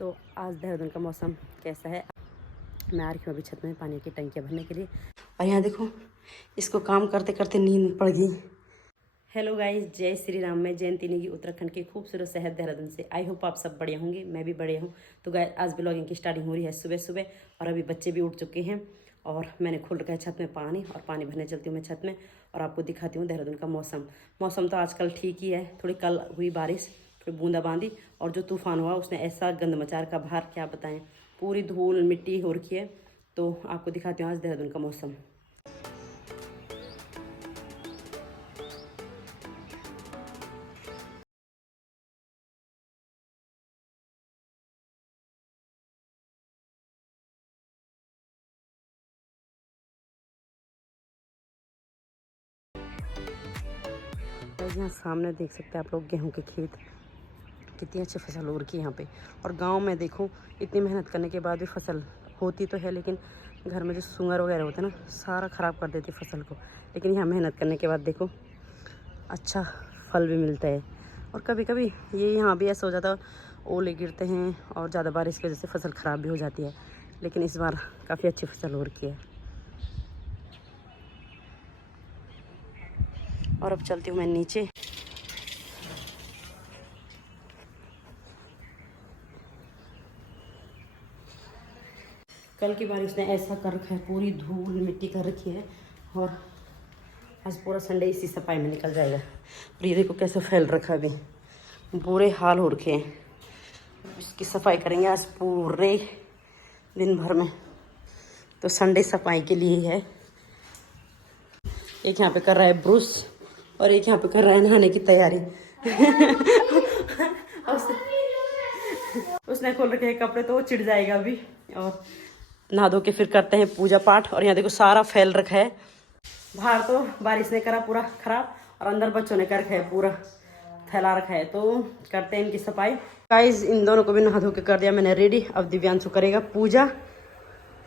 तो आज देहरादून का मौसम कैसा है। मैं आ रही हूँ अभी छत में पानी की टंकियाँ भरने के लिए और यहाँ देखो इसको काम करते करते नींद पड़ गई। हेलो गाइस, जय श्री राम। मैं जयंती नेगी उत्तराखंड के खूबसूरत शहर देहरादून से। आई होप आप सब बढ़िया होंगे, मैं भी बढ़िया हूँ। तो गाइस आज ब्लॉगिंग की स्टार्टिंग हो रही है सुबह सुबह और अभी बच्चे भी उठ चुके हैं और मैंने खोल रखा है छत में पानी और पानी भरने चलती हूँ मैं छत में और आपको दिखाती हूँ देहरादून का मौसम। मौसम तो आजकल ठीक ही है, थोड़ी कल हुई बारिश, थोड़ी बूंदाबांदी और जो तूफान हुआ उसने ऐसा गंद मचा रखा बाहर, क्या बताएं। पूरी धूल मिट्टी हो रखी है। तो आपको दिखाती हूँ आज देहरादून का मौसम। यहाँ सामने देख सकते हैं आप लोग गेहूं के खेत, कितनी अच्छी फसल हो रखी है यहाँ पे। और गांव में देखो इतनी मेहनत करने के बाद भी फसल होती तो है, लेकिन घर में जो सुअर वगैरह होते हैं ना, सारा ख़राब कर देते फसल को। लेकिन यहाँ मेहनत करने के बाद देखो अच्छा फल भी मिलता है। और कभी कभी ये यहाँ भी ऐसा हो जाता है, ओले गिरते हैं और ज़्यादा बारिश की वजह से फसल ख़राब भी हो जाती है। लेकिन इस बार काफ़ी अच्छी फसल हो रखी है। और अब चलती हूँ मैं नीचे। कल की बारिश ने ऐसा कर रखा है, पूरी धूल मिट्टी कर रखी है और आज पूरा संडे इसी सफाई में निकल जाएगा। और ये देखो कैसे फैल रखा, अभी बुरे हाल हो रखे हैं। इसकी सफाई करेंगे आज पूरे दिन भर में, तो संडे सफाई के लिए ही है। एक यहाँ पे कर रहा है ब्रुश और एक यहाँ पे कर रहा है नहाने की तैयारी। उसने खोल रखे हैं कपड़े तो वो चिढ़ जाएगा अभी। और नहा धो के फिर करते हैं पूजा पाठ। और यहाँ देखो सारा फैल रखा है, बाहर तो बारिश ने करा पूरा खराब और अंदर बच्चों ने कर रखा है पूरा फैला रखा है। तो करते हैं इनकी सफाई। गाइस इन दोनों को भी नहा धो के कर दिया मैंने रेडी। अब दिव्यांशु करेगा पूजा।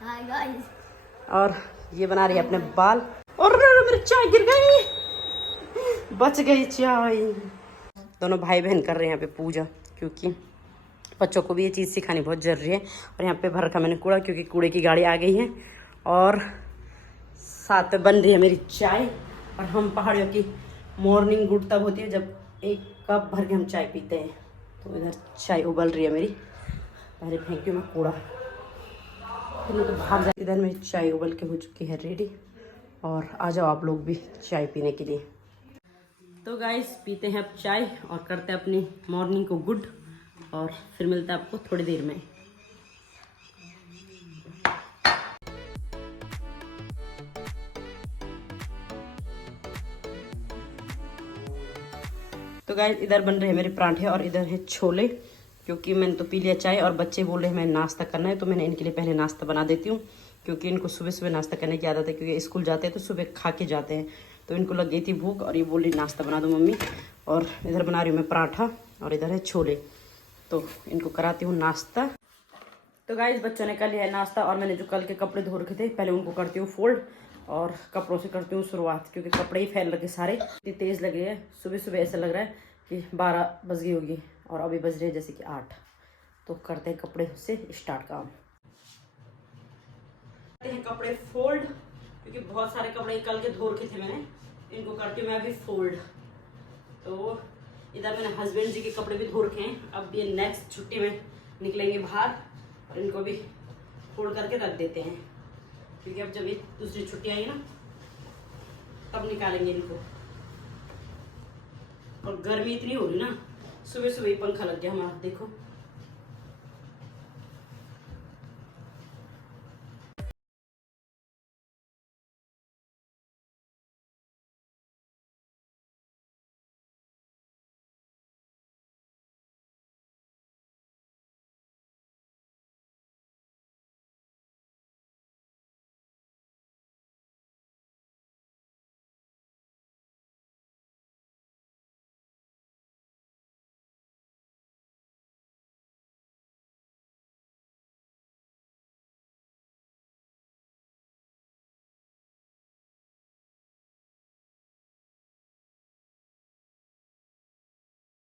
Hi guys. और ये बना रही है अपने बाल। और मेरी चाय गिर गई, बच गई चाय। दोनों भाई बहन कर रहे हैं यहाँ पे पूजा, क्योंकि बच्चों को भी ये चीज़ सिखानी बहुत ज़रूरी है। और यहाँ पे भर रखा मैंने कूड़ा, क्योंकि कूड़े की गाड़ी आ गई है। और साथ में बन रही है मेरी चाय। और हम पहाड़ियों की मॉर्निंग गुड तब होती है जब एक कप भर के हम चाय पीते हैं। तो इधर चाय उबल रही है मेरी, पहले फेंकी मैं कूड़ा फिर तो भाग जाती। इधर मेरी चाय उबल के हो चुकी है रेडी। और आ जाओ आप लोग भी चाय पीने के लिए। तो गाइस पीते हैं अब चाय और करते हैं अपनी मॉर्निंग को गुड। और फिर मिलता है आपको थोड़ी देर में। तो गाइस इधर बन रहे हैं मेरे पराठे और इधर है छोले, क्योंकि मैंने तो पी लिया चाय और बच्चे बोल रहे हैं मैं नाश्ता करना है। तो मैंने इनके लिए पहले नाश्ता बना देती हूँ, क्योंकि इनको सुबह सुबह नाश्ता करने की आदत है, क्योंकि स्कूल जाते हैं तो सुबह खा के जाते हैं। तो इनको लग गई थी भूख और ये बोल रही नाश्ता बना दो मम्मी। और इधर बना रही हूँ मैं पराठा और इधर है छोले। तो इनको कराती हूँ नाश्ता। तो गाइस बच्चों ने कर लिया है नाश्ता और मैंने जो कल के कपड़े धो रखे थे पहले उनको करती हूँ फोल्ड और कपड़ों से करती हूँ शुरुआत, क्योंकि कपड़े ही फैल रखे सारे। इतनी तेज़ लगे है, सुबह सुबह ऐसा लग रहा है कि 12 बज गई होगी और अभी बज रहे हैं जैसे कि 8। तो करते हैं कपड़े से स्टार्ट काम। करते हैं कपड़े फोल्ड, क्योंकि बहुत सारे कपड़े कल के धो रखे थे मैंने, इनको करती हूँ मैं अभी फोल्ड। तो इधर मैंने हस्बैंड जी के कपड़े भी धो रखे हैं। अब ये नेक्स्ट छुट्टी में निकलेंगे बाहर और इनको भी फोल्ड करके रख देते हैं, क्योंकि अब जब ये दूसरी छुट्टी आई ना तब निकालेंगे इनको। और गर्मी इतनी हो रही ना, सुबह सुबह ही पंखा लग गया हमारा देखो।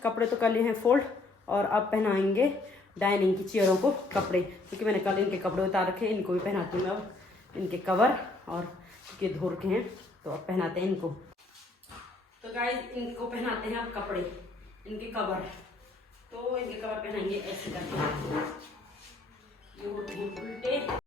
कपड़े तो कर लिए हैं फोल्ड और अब पहनाएंगे डाइनिंग की चेयरों को कपड़े, क्योंकि मैंने कल इनके कपड़े उतार रखे, इनको भी पहनाती हूँ मैं अब, इनके कवर, और ये धो रखे हैं तो अब पहनाते हैं इनको। तो गाइस इनको पहनाते हैं अब कपड़े, इनके कवर। तो इनके कवर पहनाएंगे ऐसे करके, ये होते हैं उल्टे।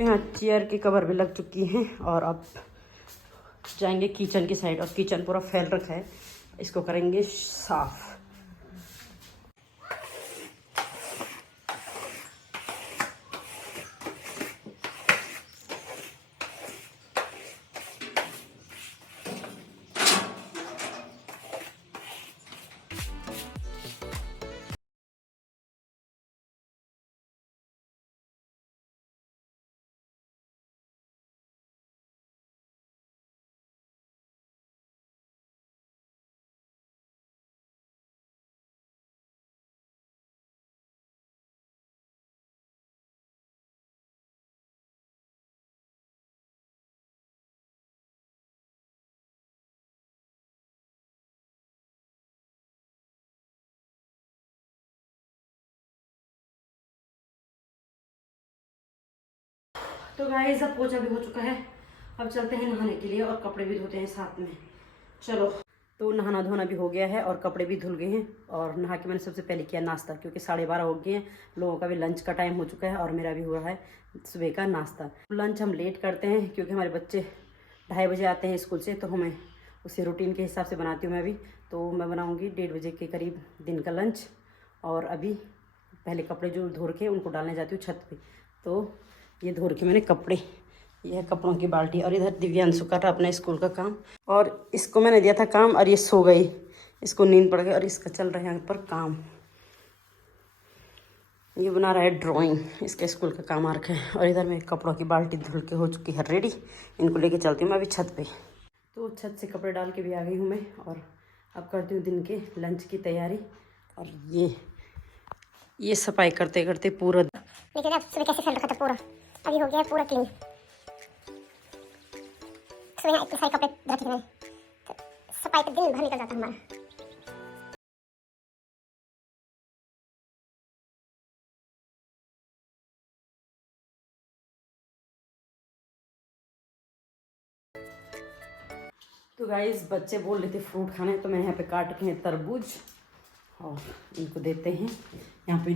यहाँ चेयर के कवर भी लग चुकी हैं और अब जाएंगे किचन की साइड, और किचन पूरा फैल रखा है, इसको करेंगे साफ। तो गाइस अब पोछा भी हो चुका है, अब चलते हैं नहाने के लिए और कपड़े भी धोते हैं साथ में। चलो, तो नहाना धोना भी हो गया है और कपड़े भी धुल गए हैं, और नहा के मैंने सबसे पहले किया नाश्ता, क्योंकि 12:30 हो गए हैं, लोगों का भी लंच का टाइम हो चुका है और मेरा भी हुआ है सुबह का नाश्ता। लंच हम लेट करते हैं क्योंकि हमारे बच्चे 2:30 बजे आते हैं स्कूल से, तो हमें उसी रूटीन के हिसाब से बनाती हूँ मैं भी। तो मैं बनाऊँगी 1:30 बजे के करीब दिन का लंच, और अभी पहले कपड़े जो धो के उनको डालने जाती हूँ छत पे। तो ये धो के मैंने कपड़े, यह कपड़ों की बाल्टी, और इधर दिव्यांशु कर रहा अपना स्कूल का काम, और इसको मैंने दिया था काम और ये सो गई, इसको नींद पड़ गई, और इसका चल रहा है यहाँ पर काम, ये बना रहा है ड्राइंग, इसके स्कूल का काम आ रखा है। और इधर में कपड़ों की बाल्टी धुल के हो चुकी है रेडी, इनको लेके चलती हूँ मैं अभी छत पे। तो छत से कपड़े डाल के भी आ गई हूँ मैं, और अब करती हूँ दिन के लंच की तैयारी। और ये सफाई करते करते पूरा, लेकिन अब सुबह कैसे फैल रखा था पूरा, अभी हो गया है पूरा क्लीन। सुबह इतने सारे कपड़े रखे थे, तो सफाई का दिन भर निकल जाता हमारा। तो गाइस बच्चे बोल रहे थे फ्रूट खाने, तो मैंने यहाँ पे काट रखे हैं तरबूज और इनको देते हैं। यहाँ पे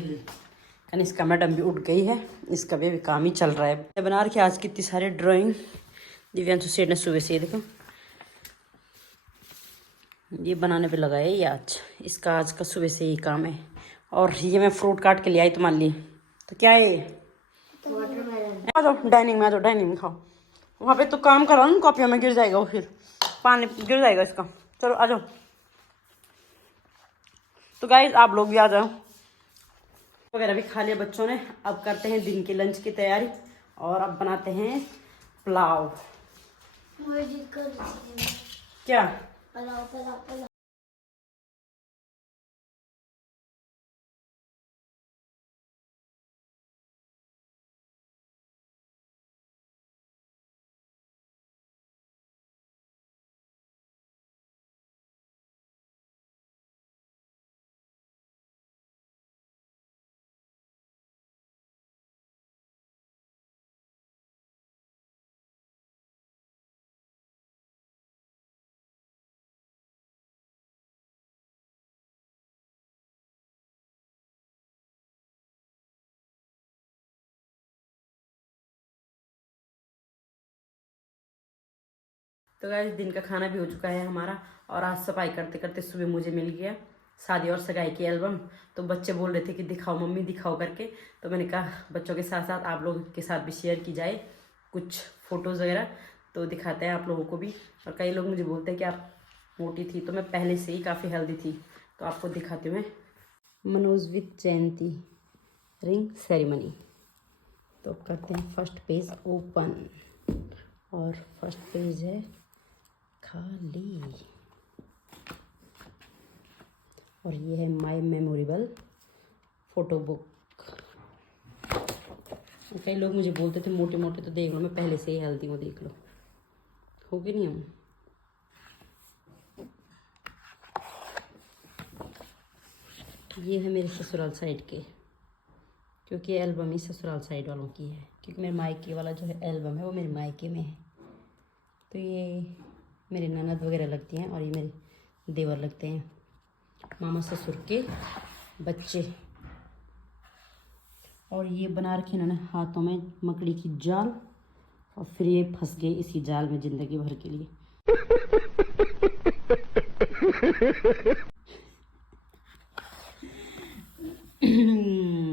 कनिष्का मैडम भी उठ गई है, इसका भी अभी काम ही चल रहा है। मैं बना रखी आज कितनी सारी ड्राइंग, दिव्यांशु सेठ ने सुबह से, ये देखो ये बनाने पे लगा है ये आज, इसका आज का सुबह से ही काम है। और ये मैं फ्रूट काट के ले आई तुम्हारे लिए, तो क्या है ये, आ जाओ डाइनिंग में, आ जाओ डाइनिंग में खाओ। वहाँ पे तो काम करो ना, कॉपियों में गिर जाएगा वो, फिर पानी गिर जाएगा इसका। चलो आ जाओ। तो गाइस आप लोग भी आ जाओ। वगैरह भी खा लिया बच्चों ने, अब करते हैं दिन के लंच की तैयारी, और अब बनाते हैं पुलाव। क्या पुलाव? तो गाइस दिन का खाना भी हो चुका है हमारा, और आज सफाई करते करते सुबह मुझे मिल गया शादी और सगाई की एल्बम। तो बच्चे बोल रहे थे कि दिखाओ मम्मी दिखाओ करके, तो मैंने कहा बच्चों के साथ साथ आप लोगों के साथ भी शेयर की जाए कुछ फ़ोटोज़ वगैरह। तो दिखाते हैं आप लोगों को भी। और कई लोग मुझे बोलते हैं कि आप मोटी थी, तो मैं पहले से ही काफ़ी हेल्दी थी। तो आपको दिखाती हूँ मैं। मनोजवित जयंती रिंग सेरेमनी। तो करते हैं फर्स्ट पेज ओपन, और फर्स्ट पेज है खाली, और ये है माय मेमोरेबल फोटो बुक। कई लोग मुझे बोलते थे मोटे मोटे, तो देख लो मैं पहले से ही हेल्दी हूँ, देख लो हो कि नहीं हूँ। ये है मेरे ससुराल साइड के, क्योंकि ये एल्बम ही ससुराल साइड वालों की है, क्योंकि मेरे मायके वाला जो है एल्बम है वो मेरे मायके में है। तो ये मेरे ननद वगैरह लगती हैं, और ये मेरे देवर लगते हैं, मामा ससुर के बच्चे। और ये बना रखे इन्होंने हाथों में मकड़ी की जाल, और फिर ये फंस गए इसी जाल में ज़िंदगी भर के लिए।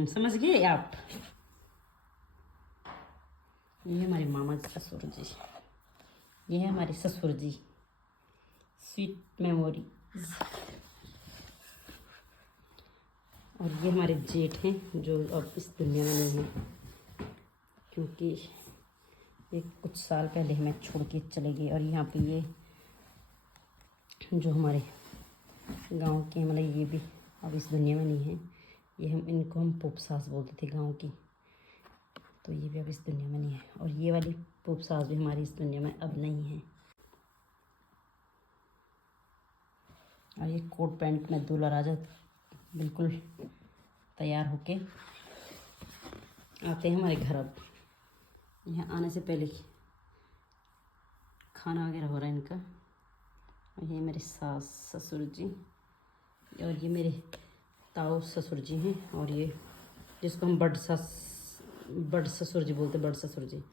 समझ गए आप। ये है हमारे मामा ससुर जी, ये है हमारे ससुर जी, स्वीट मेमोरी। और ये हमारे जेठ हैं जो अब इस दुनिया में नहीं हैं, क्योंकि ये कुछ साल पहले हमें छोड़ के चले गए। और यहाँ पे ये जो हमारे गांव के, मतलब ये भी अब इस दुनिया में नहीं है। ये इनको हम पुप सास बोलते थे गांव की, तो ये भी अब इस दुनिया में नहीं है। और ये वाली पुप सास भी हमारी इस दुनिया में अब नहीं है। और ये कोट पैंट में दूल्हा राजा बिल्कुल तैयार होके आते हैं हमारे घर। अब यहाँ आने से पहले खाना वगैरह हो रहा है इनका। और ये मेरे सास ससुर जी, और ये मेरे ताऊ ससुर जी हैं, और ये जिसको हम बड़ ससुर जी बोलते, बड़ ससुर जी।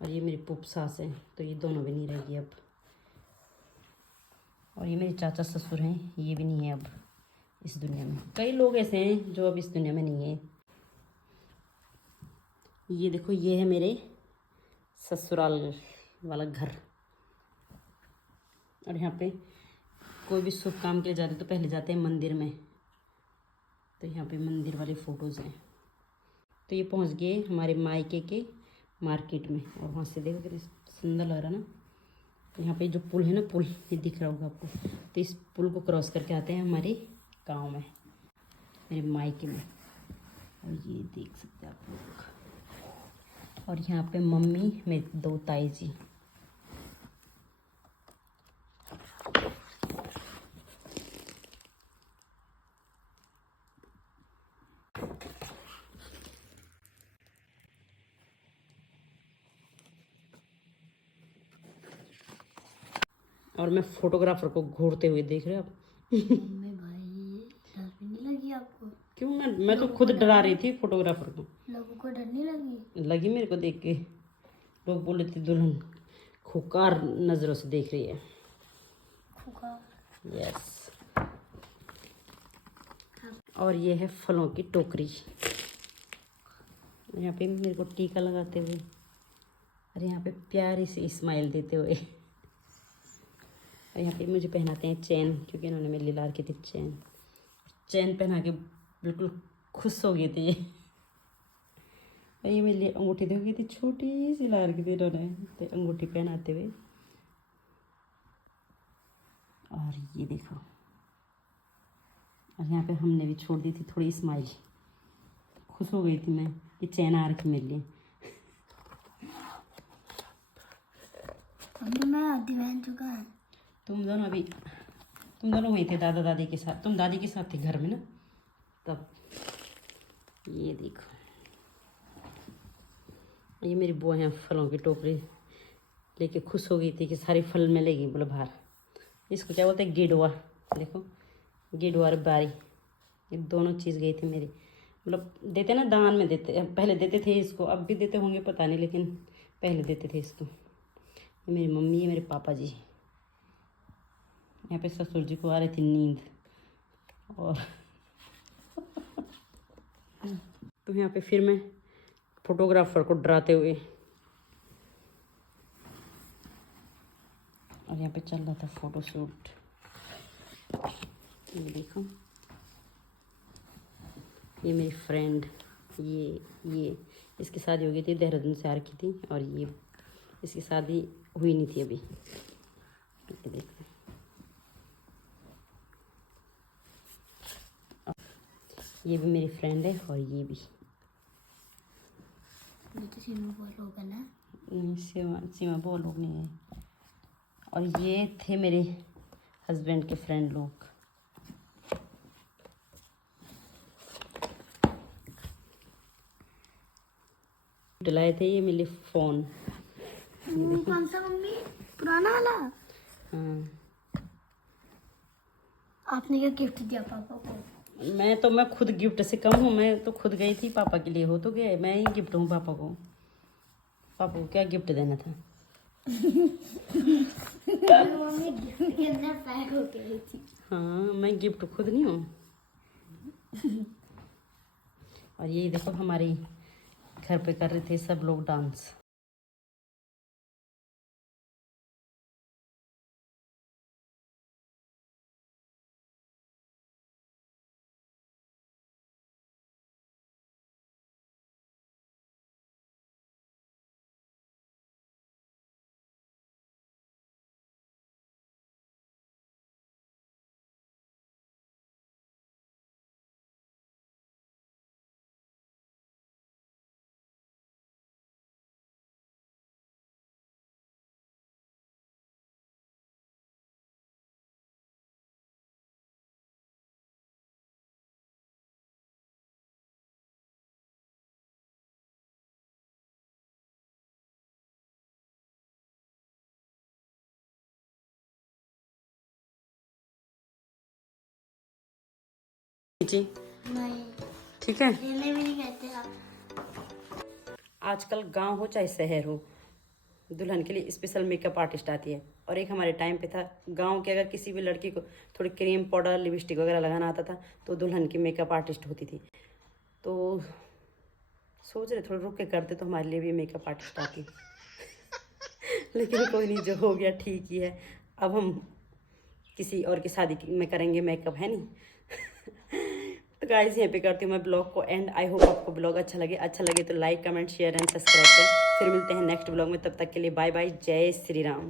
और ये मेरी पुप सास हैं, तो ये दोनों भी नहीं रहेगी अब। और ये मेरे चाचा ससुर हैं, ये भी नहीं है अब इस दुनिया में। कई लोग ऐसे हैं जो अब इस दुनिया में नहीं है। ये देखो, ये है मेरे ससुराल वाला घर। और यहाँ पे कोई भी शुभ काम के लिए जाते तो पहले जाते हैं मंदिर में, तो यहाँ पे मंदिर वाली फ़ोटोज़ हैं। तो ये पहुँच गए हमारे मायके के मार्केट में, और वहाँ से देखो कितनी सुंदर लग रहा ना। यहाँ पे जो पुल है ना, पुल ये दिख रहा होगा आपको, तो इस पुल को क्रॉस करके आते हैं हमारे गांव में, मेरे मायके में। और ये देख सकते हैं आप लोग। और यहाँ पे मम्मी, मेरे दो ताई जी। और मैं फोटोग्राफर को घूरते हुए देख रहे हो आप। मम्मी भाई, डर भी नहीं लगी आपको? क्यों, मैं तो खुद डरा रही थी फोटोग्राफर को। लोगों को डर नहीं लगी? लगी मेरे को देख के। लोग बोले थे दुल्हन खुकार नज़रों से देख रही है। खुकार? यस। और ये है फलों की टोकरी, यहाँ पे मेरे को टीका लगाते हुए, और यहाँ पे प्यारी सी स्माइल देते हुए। और यहाँ पे मुझे पहनाते हैं चैन, क्योंकि इन्होंने मेरे लिए ला रखी थी चैन। चैन पहना के बिल्कुल खुश हो गए थे ये। और ये मेरे लिए अंगूठी दे गई थी, छोटी सी ला रखी थी इन्होंने, तो अंगूठी पहनाते हुए। और ये देखो, और यहाँ पे हमने भी छोड़ दी थी थोड़ी स्माइल। खुश हो गई थी मैं कि चैन आ रखी मेरे लिए। मैं आधी बहन चुका है। तुम दोनों वहीं थे दादा दादी के साथ, तुम दादी के साथ थे घर में ना तब। ये देखो, ये मेरी बुआ है, फलों की टोकरी लेके खुश हो गई थी कि सारे फल मिलेगी, बोले बाहर। इसको क्या बोलते हैं, गेडुआ। देखो, गेडुआ और बारी, ये दोनों चीज़ गई थी मेरी। मतलब देते ना, दान में देते, पहले देते थे इसको, अब भी देते होंगे पता नहीं, लेकिन पहले देते थे इसको। ये मेरी मम्मी है, मेरे पापा जी। यहाँ पे ससुर जी को आ रही थी नींद। और तो यहाँ पे फिर मैं फोटोग्राफर को डराते हुए और यहाँ पे चल रहा था फोटो शूट। ये देखो, ये मेरी फ्रेंड, ये इसकी शादी हो गई थी, देहरादून से आ रखी थी, और ये इसकी शादी हुई नहीं थी अभी। ये देखो, ये भी मेरी फ्रेंड है, और ये भी। ये तो सीमा वो लोग है ना? नहीं, सीमा वो लोग नहीं है। और ये थे मेरे हस्बैंड के फ्रेंड लोग। लाए थे ये मेरे फोन। कौन सा मम्मी? पुराना वाला? हाँ, आपने क्या गिफ्ट दिया पापा को? मैं खुद गिफ्ट से कम हूँ। मैं तो खुद गई थी पापा के लिए, हो तो गए, मैं ही गिफ्ट हूँ पापा को। पापा को क्या गिफ्ट देना था? मम्मी गिफ्ट के अंदर पैक हो गई थी। हाँ, मैं गिफ्ट खुद नहीं हूँ। और ये देखो, हमारी घर पे कर रहे थे सब लोग डांस। जी, नहीं, ठीक है। खेलने भी नहीं कहते आप। आजकल गांव हो चाहे शहर हो, दुल्हन के लिए स्पेशल मेकअप आर्टिस्ट आती है। और एक हमारे टाइम पे था, गांव के अगर किसी भी लड़की को थोड़ी क्रीम पाउडर लिपस्टिक वगैरह लगाना आता था तो दुल्हन की मेकअप आर्टिस्ट होती थी। तो सोच रहे थोड़ा रुक के करते तो हमारे लिए भी मेकअप आर्टिस्ट आती। लेकिन कोई नहीं, जो हो गया ठीक ही है। अब हम किसी और की शादी में करेंगे मेकअप, है नहीं। तो गाइस, यहीं पे करती हूँ मैं ब्लॉग को एंड। आई होप आपको ब्लॉग अच्छा लगे तो like comment share and subscribe करें। फिर मिलते हैं नेक्स्ट ब्लॉग में, तब तक के लिए बाय बाय, जय श्री राम।